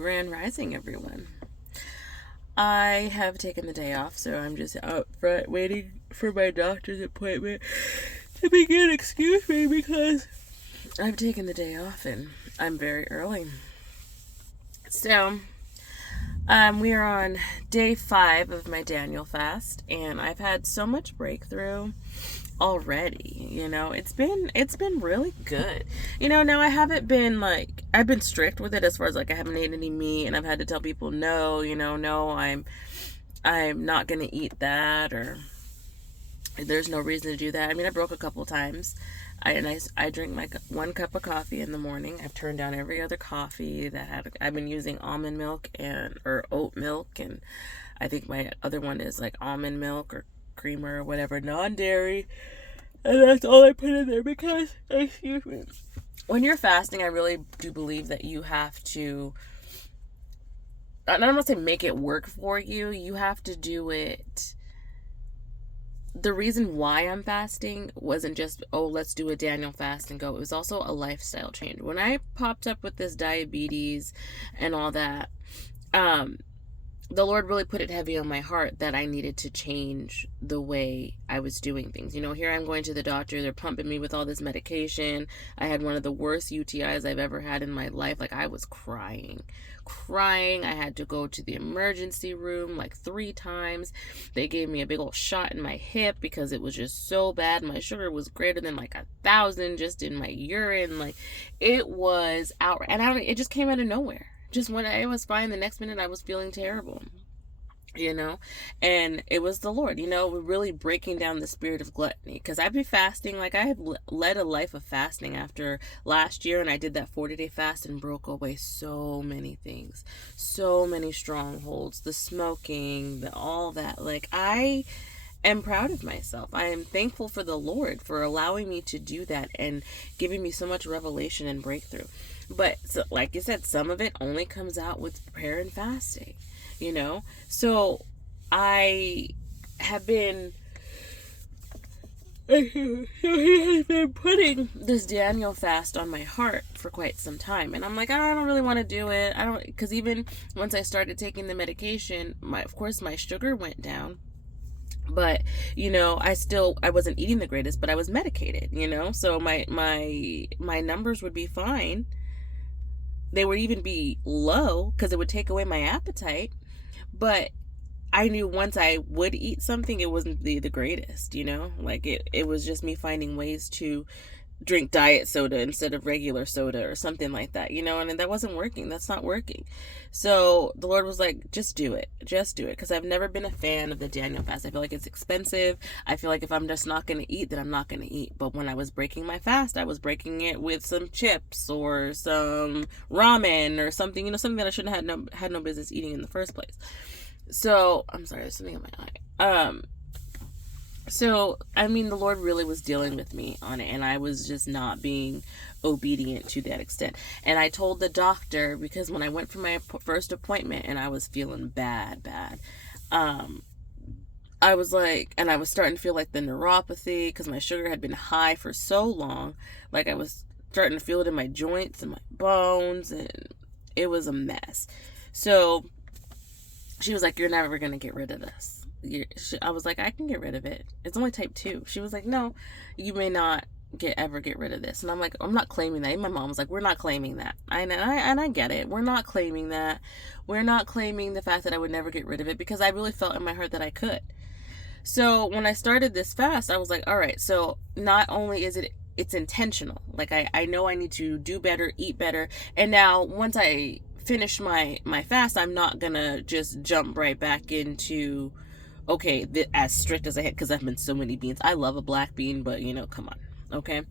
Grand Rising, everyone. I have taken the day off, so I'm just out front waiting for my doctor's appointment to begin. Excuse me, because I've taken the day off and I'm very early. So, we are on day 5 of my Daniel fast, and I've had so much breakthrough already. It's been really good. Now I haven't been like, I've been strict with it as far as like I haven't ate any meat, and I've had to tell people no, no, I'm not gonna eat that, or there's no reason to do that. I mean, I broke a couple times. I drink my 1 cup of coffee in the morning. I've turned down every other coffee that I've been using almond milk or oat milk, and I think my other one is like almond milk or creamer or whatever, non-dairy, and that's all I put in there because, excuse me, when you're fasting, I really do believe that you have to, I don't want to say make it work for you. You have to do it. The reason why I'm fasting wasn't just, oh, let's do a Daniel fast and go. It was also a lifestyle change. When I popped up with this diabetes and all that, the Lord really put it heavy on my heart that I needed to change the way I was doing things. Here I'm going to the doctor. They're pumping me with all this medication. I had one of the worst UTIs I've ever had in my life. Like, I was crying. I had to go to the emergency room like 3 times. They gave me a big old shot in my hip because it was just so bad. My sugar was greater than like 1,000 just in my urine. Like, it was out. And it just came out of nowhere. Just when I was fine, the next minute I was feeling terrible, and it was the Lord, we're really breaking down the spirit of gluttony, because I've been fasting. Like, I have led a life of fasting after last year, and I did that 40-day fast and broke away so many things, so many strongholds, the smoking, all that. Like, I am proud of myself. I am thankful for the Lord for allowing me to do that and giving me so much revelation and breakthrough. But so, like you said, some of it only comes out with prayer and fasting, So I have been, he has been putting this Daniel fast on my heart for quite some time. And I'm like, I don't really want to do it. Because even once I started taking the medication, of course my sugar went down. But I wasn't eating the greatest, but I was medicated, so my numbers would be fine. They would even be low because it would take away my appetite. But I knew once I would eat something, it wasn't the greatest, like it was just me finding ways to drink diet soda instead of regular soda or something like that, and that wasn't working. That's not working. So the Lord was like, just do it, because I've never been a fan of the Daniel fast. I feel like it's expensive. I feel like if I'm just not going to eat, then I'm not going to eat. But when I was breaking my fast, I was breaking it with some chips or some ramen or something, something that I shouldn't have had no business eating in the first place. So I'm sorry, there's something in my eye. So, I mean, the Lord really was dealing with me on it, and I was just not being obedient to that extent. And I told the doctor, because when I went for my first appointment and I was feeling bad, I was like, and I was starting to feel like the neuropathy because my sugar had been high for so long. Like, I was starting to feel it in my joints and my bones, and it was a mess. So she was like, you're never going to get rid of this. I was like, I can get rid of it. It's only type 2. She was like, no, you may not ever get rid of this. And I'm like, I'm not claiming that. And my mom was like, we're not claiming that. And I get it. We're not claiming that. We're not claiming the fact that I would never get rid of it, because I really felt in my heart that I could. So when I started this fast, I was like, all right, so not only is it's intentional. Like, I know I need to do better, eat better. And now once I finish my fast, I'm not gonna just jump right back into, okay, as strict as I had, because I've been so many beans. I love a black bean, but come on, okay?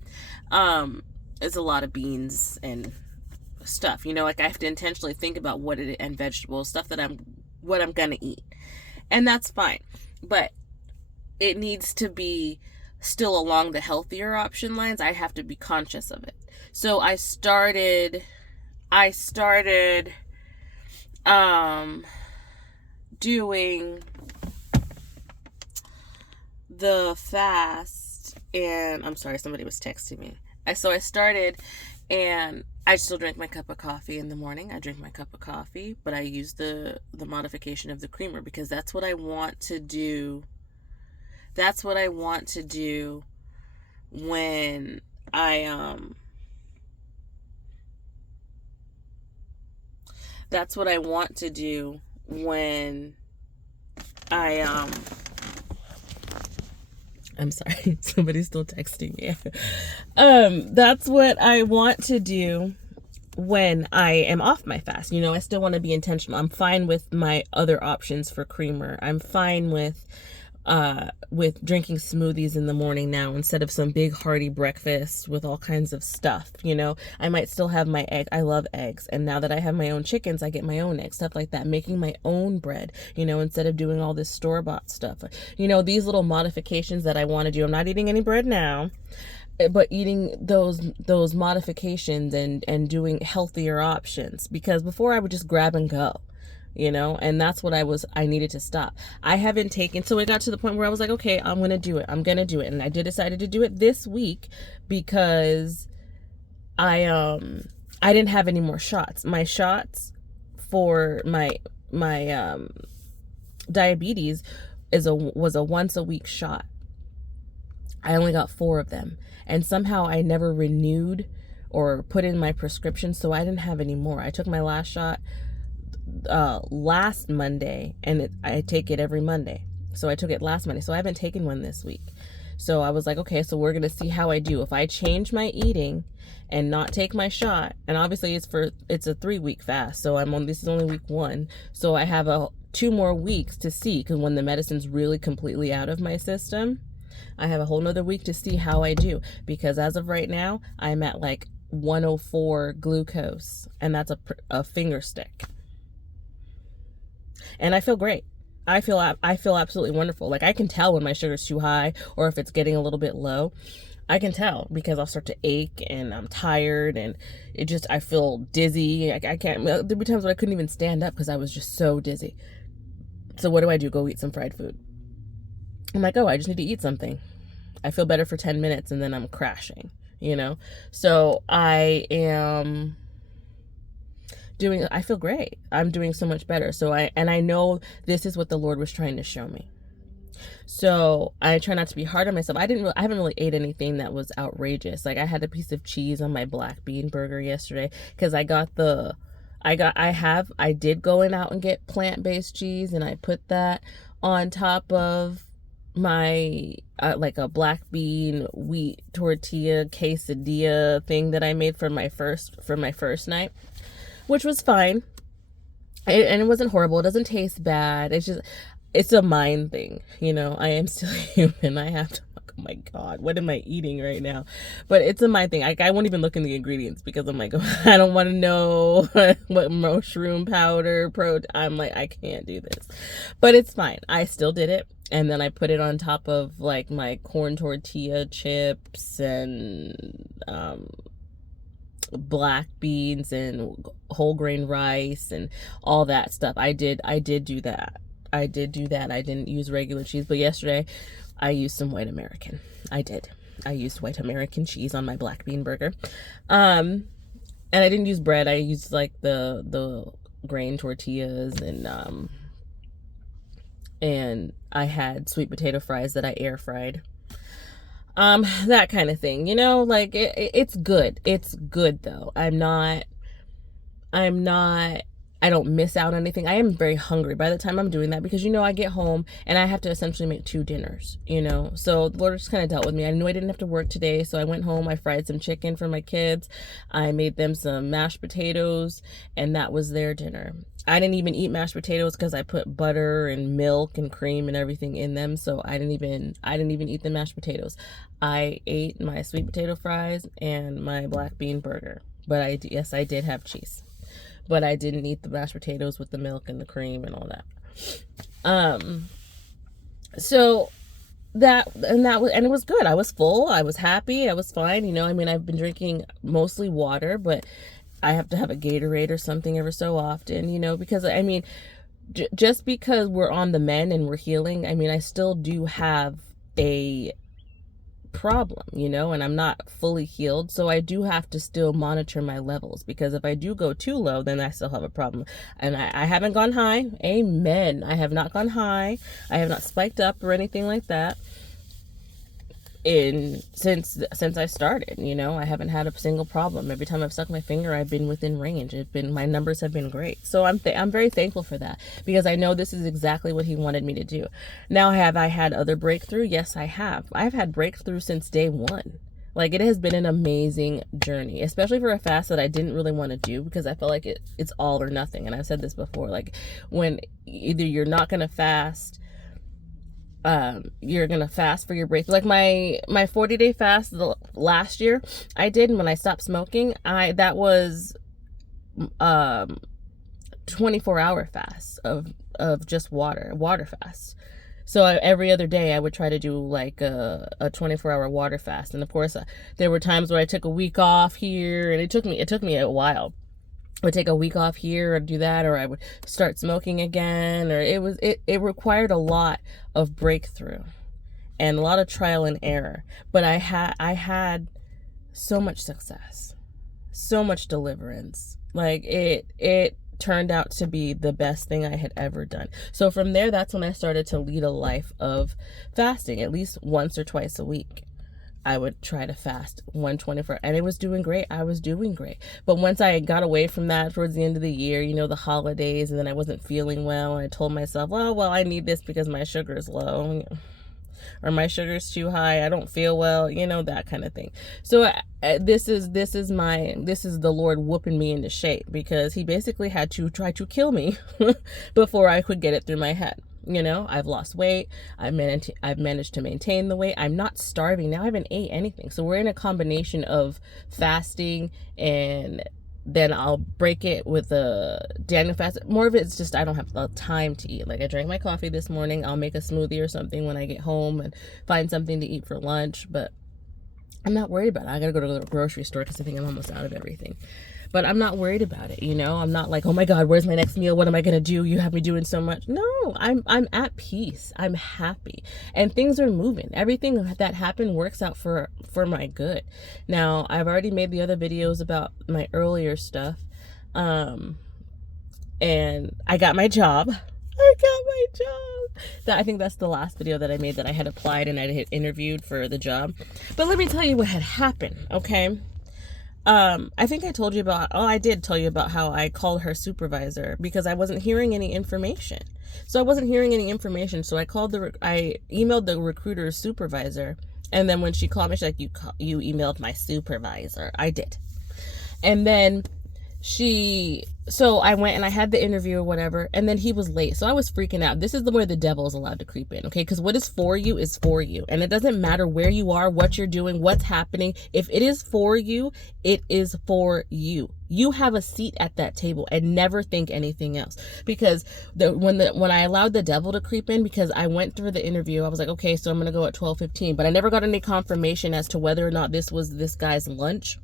It's a lot of beans and stuff, like I have to intentionally think about and vegetables, stuff that what I'm gonna eat. And that's fine. But it needs to be still along the healthier option lines. I have to be conscious of it. So I started doing the fast, and I'm sorry, somebody was texting me. So I started And I still drink my cup of coffee in the morning. I drink my cup of coffee, but I use the modification of the creamer because that's what I want to do. That's what I want to do when I that's what I want to do when I I'm sorry, somebody's still texting me. That's what I want to do when I am off my fast. You know, I still want to be intentional. I'm fine with my other options for creamer. I'm fine with drinking smoothies in the morning now instead of some big hearty breakfast with all kinds of stuff. You know, I might still have my egg. I love eggs. And now that I have my own chickens, I get my own eggs, stuff like that. Making my own bread, you know, instead of doing all this store-bought stuff. You know, these little modifications that I want to do. I'm not eating any bread now, but eating those modifications and doing healthier options, because before I would just grab and go, you know, and that's what I needed to stop. I haven't taken, so it got to the point where I was like, okay, I'm going to do it. And I decided to do it this week because I didn't have any more shots. My shots for my diabetes was a once a week shot. I only got 4 of them, and somehow I never renewed or put in my prescription, so I didn't have any more. I took my last shot last Monday, and I take it every Monday. So I took it last Monday. So I haven't taken one this week. So I was like, okay, so we're going to see how I do. If I change my eating and not take my shot, and obviously it's a 3-week fast. So this is only week 1. So I have 2 more weeks to see, because when the medicine's really completely out of my system, I have a whole nother week to see how I do. Because as of right now, I'm at like 104 glucose, and that's a finger stick. And I feel great. I feel absolutely wonderful. Like, I can tell when my sugar's too high or if it's getting a little bit low. I can tell because I'll start to ache and I'm tired, and I feel dizzy. I can't, there'll be times when I couldn't even stand up because I was just so dizzy. So what do? Go eat some fried food. I'm like, oh, I just need to eat something. I feel better for 10 minutes and then I'm crashing, you know? So I feel great. I'm doing so much better. So I know this is what the Lord was trying to show me. So I try not to be hard on myself. I haven't really ate anything that was outrageous. Like, I had a piece of cheese on my black bean burger yesterday because I did go out and get plant-based cheese, and I put that on top of my like a black bean wheat tortilla quesadilla thing that I made for my first night, which was fine. And it wasn't horrible. It doesn't taste bad. It's a mind thing, you know. I am still human. I have to, oh my God, what am I eating right now? But it's a mind thing. I won't even look in the ingredients because I'm like, I don't want to know what mushroom powder, I'm like, I can't do this. But it's fine. I still did it. And then I put it on top of like my corn tortilla chips and black beans and whole grain rice and all that stuff. I did do that. I didn't use regular cheese, but yesterday I used some white American. I used white American cheese on my black bean burger. And I didn't use bread. I used like the grain tortillas, and I had sweet potato fries that I air fried. That kind of thing, you know, like it's good. It's good though. I don't miss out on anything. I am very hungry by the time I'm doing that because, you know, I get home and I have to essentially make 2 dinners, you know. So the Lord just kind of dealt with me. I knew I didn't have to work today, so I went home. I fried some chicken for my kids. I made them some mashed potatoes, and that was their dinner. I didn't even eat mashed potatoes because I put butter and milk and cream and everything in them, so I didn't even eat the mashed potatoes. I ate my sweet potato fries and my black bean burger. But yes, I did have cheese. But I didn't eat the mashed potatoes with the milk and the cream and all that. So it was good. I was full. I was happy. I was fine. You know, I mean, I've been drinking mostly water, but I have to have a Gatorade or something every so often, you know, because I mean, just because we're on the mend and we're healing, I mean, I still do have a problem, you know, and I'm not fully healed. So I do have to still monitor my levels, because if I do go too low, then I still have a problem. And I haven't gone high. Amen. I have not gone high. I have not spiked up or anything like that. Since I started, you know, I haven't had a single problem. Every time I've stuck my finger, I've been within range. My numbers have been great. So I'm very thankful for that, because I know this is exactly what he wanted me to do. Now, have I had other breakthrough? Yes, I have. I've had breakthrough since day one. Like, it has been an amazing journey, especially for a fast that I didn't really want to do, because I felt like it's all or nothing. And I've said this before, like, when either you're not going to fast, you're gonna fast for your breakthrough. Like my 40-day fast last year I did, when I stopped smoking, that was 24-hour fast of just water fast. So every other day I would try to do like a 24-hour water fast. And of course there were times where I took a week off here, and it took me a while. I would take a week off here or do that, or I would start smoking again, or it required a lot of breakthrough and a lot of trial and error. But I had so much success, so much deliverance. Like, it turned out to be the best thing I had ever done. So from there, that's when I started to lead a life of fasting, at least once or twice a week. I would try to fast 124, and it was doing great. I was doing great. But once I got away from that towards the end of the year, you know, the holidays, and then I wasn't feeling well, and I told myself, well, I need this because my sugar is low, or my sugar's too high, I don't feel well, you know, that kind of thing. So this is the Lord whooping me into shape, because he basically had to try to kill me before I could get it through my head. You know, I've lost weight. I've managed to maintain the weight. I'm not starving now. I haven't ate anything. So we're in a combination of fasting, and then I'll break it with a Daniel fast. More of it's just I don't have the time to eat. Like, I drank my coffee this morning. I'll make a smoothie or something when I get home and find something to eat for lunch. But I'm not worried about it. I gotta go to the grocery store because I think I'm almost out of everything. But I'm not worried about it, you know? I'm not like, oh my God, where's my next meal? What am I gonna do? You have me doing so much. No, I'm at peace. I'm happy. And things are moving. Everything that happened works out for my good. Now, I've already made the other videos about my earlier stuff. And I got my job. I think that's the last video that I made, that I had applied and I had interviewed for the job. But let me tell you what had happened, okay? I think I told you about, I did tell you about how I called her supervisor because I wasn't hearing any information. So I emailed the recruiter's supervisor. And then when she called me, she's like, you emailed my supervisor. I did. And then so I went and I had the interview or whatever, and then he was late. So I was freaking out. This is where the devil is allowed to creep in, okay? Because what is for you is for you. And it doesn't matter where you are, what you're doing, what's happening. If it is for you, it is for you. You have a seat at that table, and never think anything else. Because when I allowed the devil to creep in, because I went through the interview, I was like, okay, so I'm going to go at 12:15. But I never got any confirmation as to whether or not this was this guy's lunch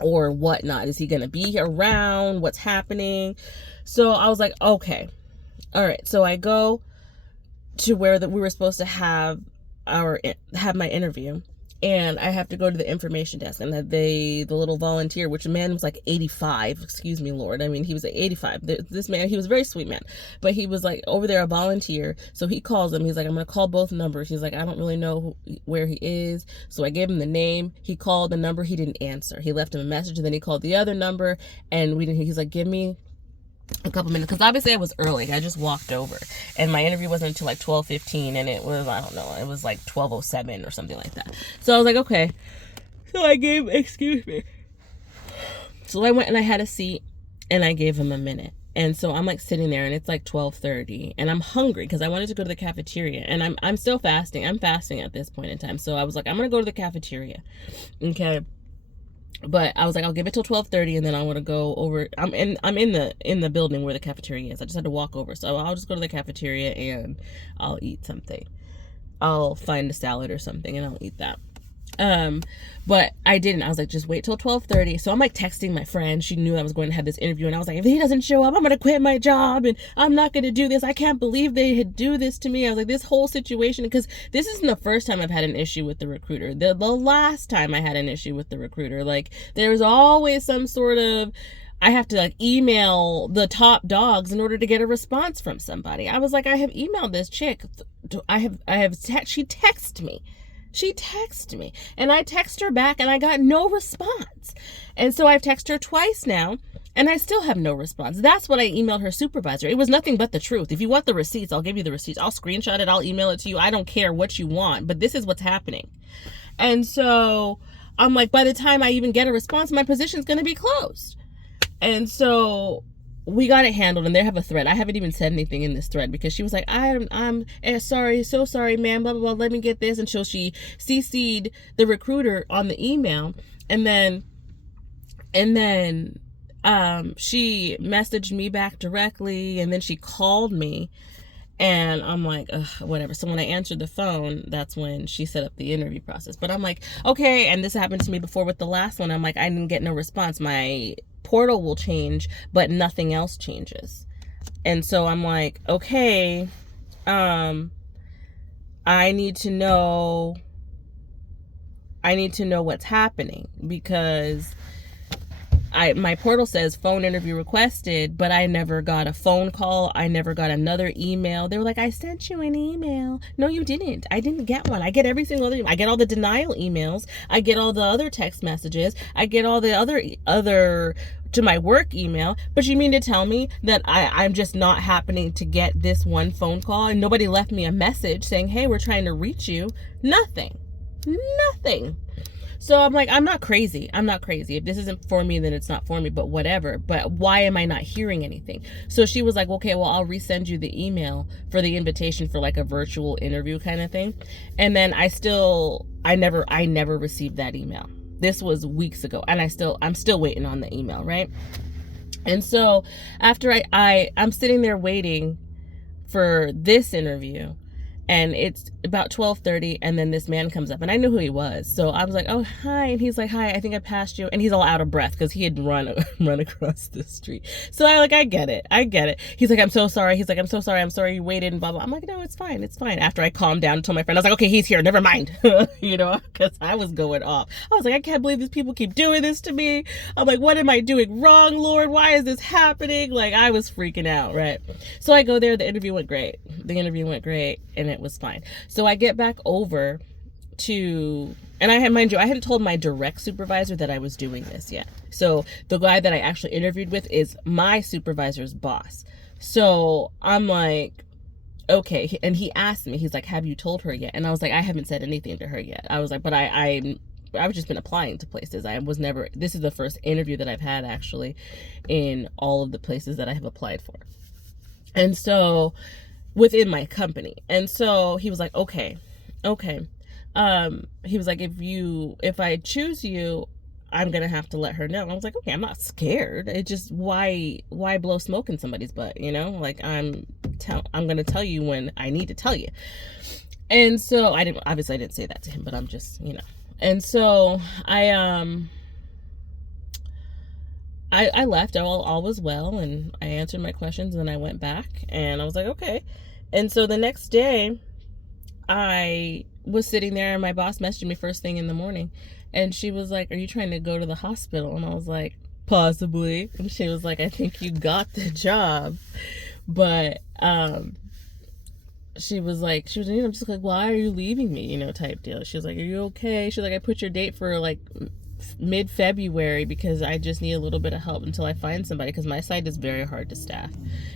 or whatnot. Is he gonna be around? What's happening? So I was like, okay, all right. So I go to where we were supposed to have my interview, and I have to go to the information desk, and the little volunteer, which the man was like 85, excuse me, Lord. I mean, he was like 85. This man, he was a very sweet man, but he was like over there, a volunteer. So he calls him. He's like, I'm going to call both numbers. He's like, I don't really know where he is. So I gave him the name. He called the number. He didn't answer. He left him a message, and then he called the other number, and he's like, give me a couple minutes, because obviously I was early. I just walked over, and my interview wasn't until like 12:15, and it was, I don't know, it was like 12:07 or something like that. So I was like, okay. So I gave, excuse me. So I went and I had a seat, and I gave him a minute. And so I'm like sitting there, and it's like 12:30, and I'm hungry because I wanted to go to the cafeteria, and I'm still fasting. I'm fasting at this point in time. So I was like, I'm gonna go to the cafeteria, okay. But I was like, I'll give it till 12:30, and then I want to go over. I'm in the building where the cafeteria is. I just had to walk over, so I'll just go to the cafeteria and I'll eat something. I'll find a salad or something, and I'll eat that. But I didn't. I was like, just wait till 12:30. So I'm like texting my friend. She knew I was going to have this interview, and I was like, if he doesn't show up, I'm gonna quit my job, and I'm not gonna do this. I can't believe they had do this to me. I was like, this whole situation, because this isn't the first time I've had an issue with the recruiter. The last time I had an issue with the recruiter, like, there's always some sort of, I have to like email the top dogs in order to get a response from somebody. I was like, I have emailed this chick. She texted me. She texted me, and I text her back, and I got no response. And so I've texted her twice now, and I still have no response. That's what I emailed her supervisor. It was nothing but the truth. If you want the receipts, I'll give you the receipts. I'll screenshot it. I'll email it to you. I don't care what you want, but this is what's happening. And so I'm like, by the time I even get a response, my position's going to be closed. And so we got it handled, and they have a thread. I haven't even said anything in this thread because she was like, I'm sorry, so sorry, ma'am, blah, blah, blah, let me get this. And so she CC'd the recruiter on the email, and then she messaged me back directly, and then she called me, and I'm like, ugh, whatever. So when I answered the phone, that's when she set up the interview process. But I'm like, okay, and this happened to me before with the last one. I'm like, I didn't get no response. My portal will change, but nothing else changes. And so I'm like, okay, I need to know what's happening, because my portal says phone interview requested, but I never got a phone call. I never got another email. They were like, I sent you an email. No, you didn't. I didn't get one. I get every single other. I get all the denial emails. I get all the other text messages. I get all the other to my work email. But you mean to tell me that I'm just not happening to get this one phone call, and nobody left me a message saying, hey, we're trying to reach you? Nothing. So I'm like, I'm not crazy. If this isn't for me, then it's not for me, but whatever. But why am I not hearing anything? So she was like, okay, well, I'll resend you the email for the invitation for like a virtual interview kind of thing. And then I never received that email. This was weeks ago, and I'm still waiting on the email, right? And so after I'm sitting there waiting for this interview, and it's about 12:30, and then this man comes up, and I knew who he was. So I was like, oh, hi. And he's like, hi, I think I passed you. And he's all out of breath because he had run across the street. So I get it. He's like, I'm so sorry. I'm sorry you waited, and blah, blah. I'm like, no, it's fine. After I calmed down and told my friend, I was like, okay, he's here. Never mind. Because I was going off. I was like, I can't believe these people keep doing this to me. I'm like, what am I doing wrong, Lord? Why is this happening? Like, I was freaking out, right? So I go there. The interview went great. And it was fine. So I get back over to, and I hadn't told my direct supervisor that I was doing this yet. So the guy that I actually interviewed with is my supervisor's boss. So I'm like, okay. And he asked me, he's like, have you told her yet? And I was like, I haven't said anything to her yet. I was like, but I've just been applying to places. This is the first interview that I've had actually in all of the places that I have applied for. And so within my company. And so he was like, okay. He was like, if I choose you, I'm going to have to let her know. And I was like, okay, I'm not scared. It just, why blow smoke in somebody's butt? Like I'm going to tell you when I need to tell you. And so I didn't say that to him, but I'm just, and so I left, all was well, and I answered my questions, and then I went back, and I was like, okay. And so the next day, I was sitting there, and my boss messaged me first thing in the morning, and she was like, are you trying to go to the hospital? And I was like, possibly. And she was like, I think you got the job. But she was just like, why are you leaving me, type deal. She was like, are you okay? She was like, I put your date for like mid-February because I just need a little bit of help until I find somebody, because my site is very hard to staff.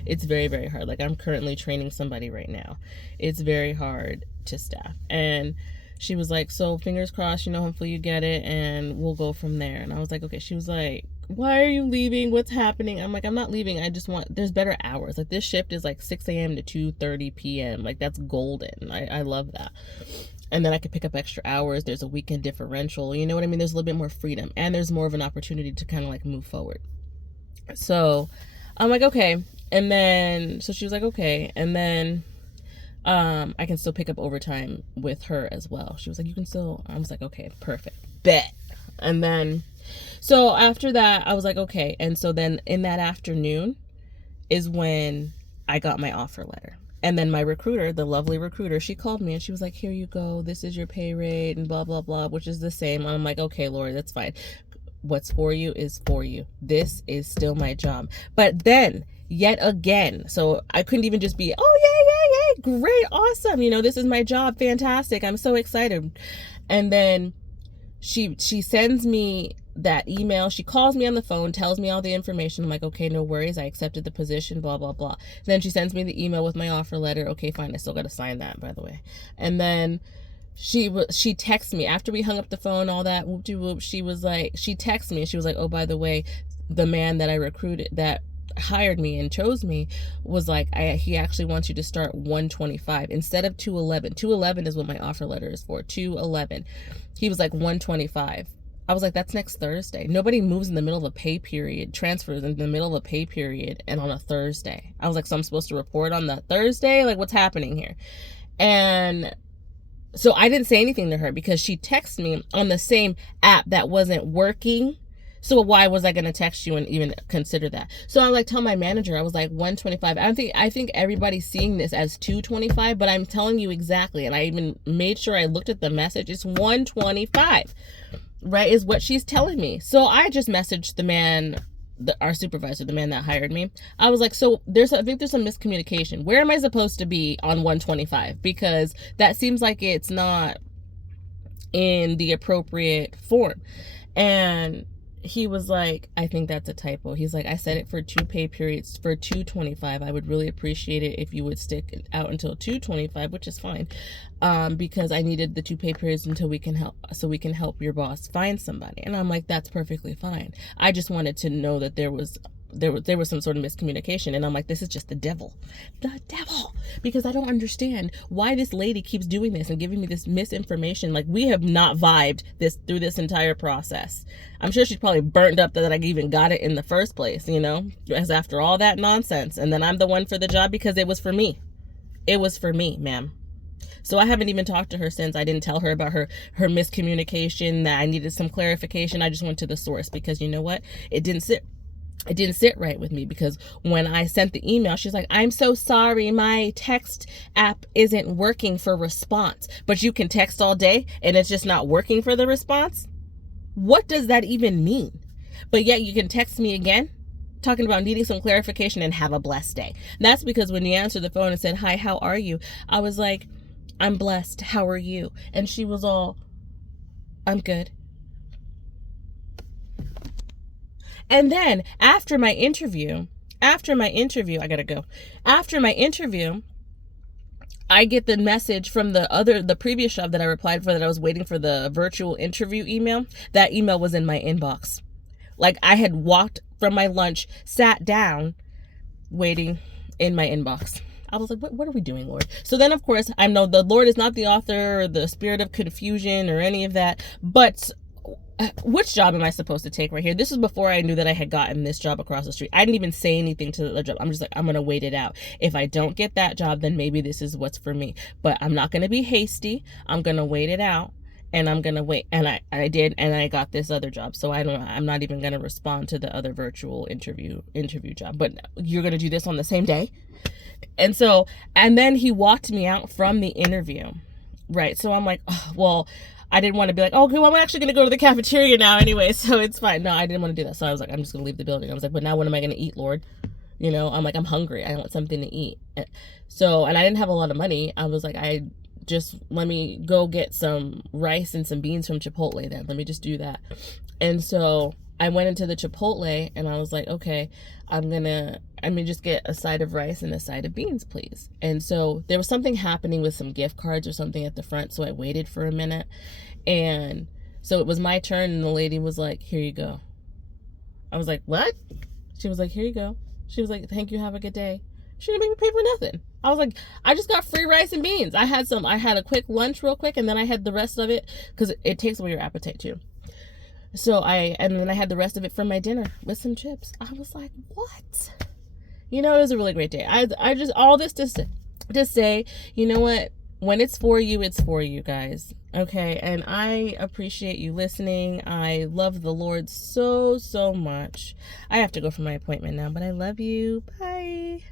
It's very, very hard. Like, I'm currently training somebody right now. It's very hard to staff. And she was like, so fingers crossed, hopefully you get it, and we'll go from there. And I was like, okay. She was like, why are you leaving? What's happening? I'm like, I'm not leaving. There's better hours. Like, this shift is like 6 a.m. to 2:30 p.m. Like, that's golden. I love that. And then I could pick up extra hours. There's a weekend differential. You know what I mean? There's a little bit more freedom, and there's more of an opportunity to kind of like move forward. So I'm like, okay. And then, so she was like, okay. And then I can still pick up overtime with her as well. She was like, you can still, I was like, okay, perfect, bet. And then, so after that, I was like, okay. And so then in that afternoon is when I got my offer letter. And then my recruiter, the lovely recruiter, she called me and she was like, here you go, this is your pay rate and blah, blah, blah, which is the same. And I'm like, okay, Lord, that's fine. What's for you is for you. This is still my job. But then yet again, so I couldn't even just be, oh, yay, great, awesome. You know, this is my job. Fantastic. I'm so excited. And then she sends me that email. She calls me on the phone, tells me all the information. I'm like, okay, no worries. I accepted the position, blah, blah, blah. Then she sends me the email with my offer letter. Okay, fine. I still got to sign that, by the way. And then she texts me after we hung up the phone, all that whoop-de-whoop. She texts me and she was like, oh, by the way, the man that I recruited, that hired me and chose me, was like, he actually wants you to start 125 instead of 211. 211 is what my offer letter is for. 211. He was like 125. I was like, that's next Thursday. Nobody moves in the middle of a pay period, transfers in the middle of a pay period and on a Thursday. I was like, so I'm supposed to report on that Thursday? Like, what's happening here? And so I didn't say anything to her because she texted me on the same app that wasn't working. So why was I going to text you and even consider that? So I like tell my manager, I was like 125. I think everybody's seeing this as 225, but I'm telling you exactly. And I even made sure I looked at the message. It's 125, right? Is what she's telling me. So I just messaged the man, our supervisor, the man that hired me. I was like, so I think there's some miscommunication. Where am I supposed to be on 125? Because that seems like it's not in the appropriate form. And he was like, I think that's a typo. He's like, I set it for 2 pay periods for 225. I would really appreciate it if you would stick it out until 225, which is fine. Because I needed the 2 pay periods until we can help your boss find somebody. And I'm like, that's perfectly fine. I just wanted to know that there was some sort of miscommunication. And I'm like, this is just the devil, because I don't understand why this lady keeps doing this and giving me this misinformation. Like, we have not vibed through this entire process. I'm sure she's probably burnt up that I even got it in the first place, you know, as after all that nonsense. And then I'm the one for the job because it was for me. It was for me, ma'am. So I haven't even talked to her since. I didn't tell her about her miscommunication, that I needed some clarification. I just went to the source because, you know what? It didn't sit right with me, because when I sent the email, she's like, I'm so sorry, my text app isn't working for response. But you can text all day and it's just not working for the response? What does that even mean? But yet you can text me again talking about needing some clarification and have a blessed day. And that's because when you answered the phone and said, hi, how are you? I was like, I'm blessed. How are you? And she was all, I'm good. And then after my interview, I gotta go. After my interview, I get the message from the previous job that I applied for, that I was waiting for the virtual interview email. That email was in my inbox. Like, I had walked from my lunch, sat down, waiting in my inbox. I was like, what are we doing, Lord? So then, of course, I know the Lord is not the author or the spirit of confusion or any of that, but which job am I supposed to take right here? This was before I knew that I had gotten this job across the street. I didn't even say anything to the job. I'm just like, I'm going to wait it out. If I don't get that job, then maybe this is what's for me. But I'm not going to be hasty. I'm going to wait it out. And I'm going to wait. And I did. And I got this other job. So I'm not even going to respond to the other virtual interview job. But you're going to do this on the same day? And then he walked me out from the interview. Right. So I'm like, oh, well, I didn't want to be like, oh, well, I'm actually going to go to the cafeteria now anyway, so it's fine. No, I didn't want to do that. So I was like, I'm just going to leave the building. I was like, but now what am I going to eat, Lord? You know, I'm like, I'm hungry. I want something to eat. So, and I didn't have a lot of money. I was like, let me go get some rice and some beans from Chipotle then. Let me just do that. And so I went into the Chipotle and I was like, okay, I'm gonna just get a side of rice and a side of beans, please. And so there was something happening with some gift cards or something at the front. So I waited for a minute. And so it was my turn and the lady was like, here you go. I was like, what? She was like, here you go. She was like, thank you. Have a good day. She didn't make me pay for nothing. I was like, I just got free rice and beans. I had a quick lunch real quick and then I had the rest of it because it takes away your appetite too. And then I had the rest of it for my dinner with some chips. I was like, what? You know, it was a really great day. I just, all this to to say, you know what? When it's for you, guys. Okay. And I appreciate you listening. I love the Lord so, so much. I have to go for my appointment now, but I love you. Bye.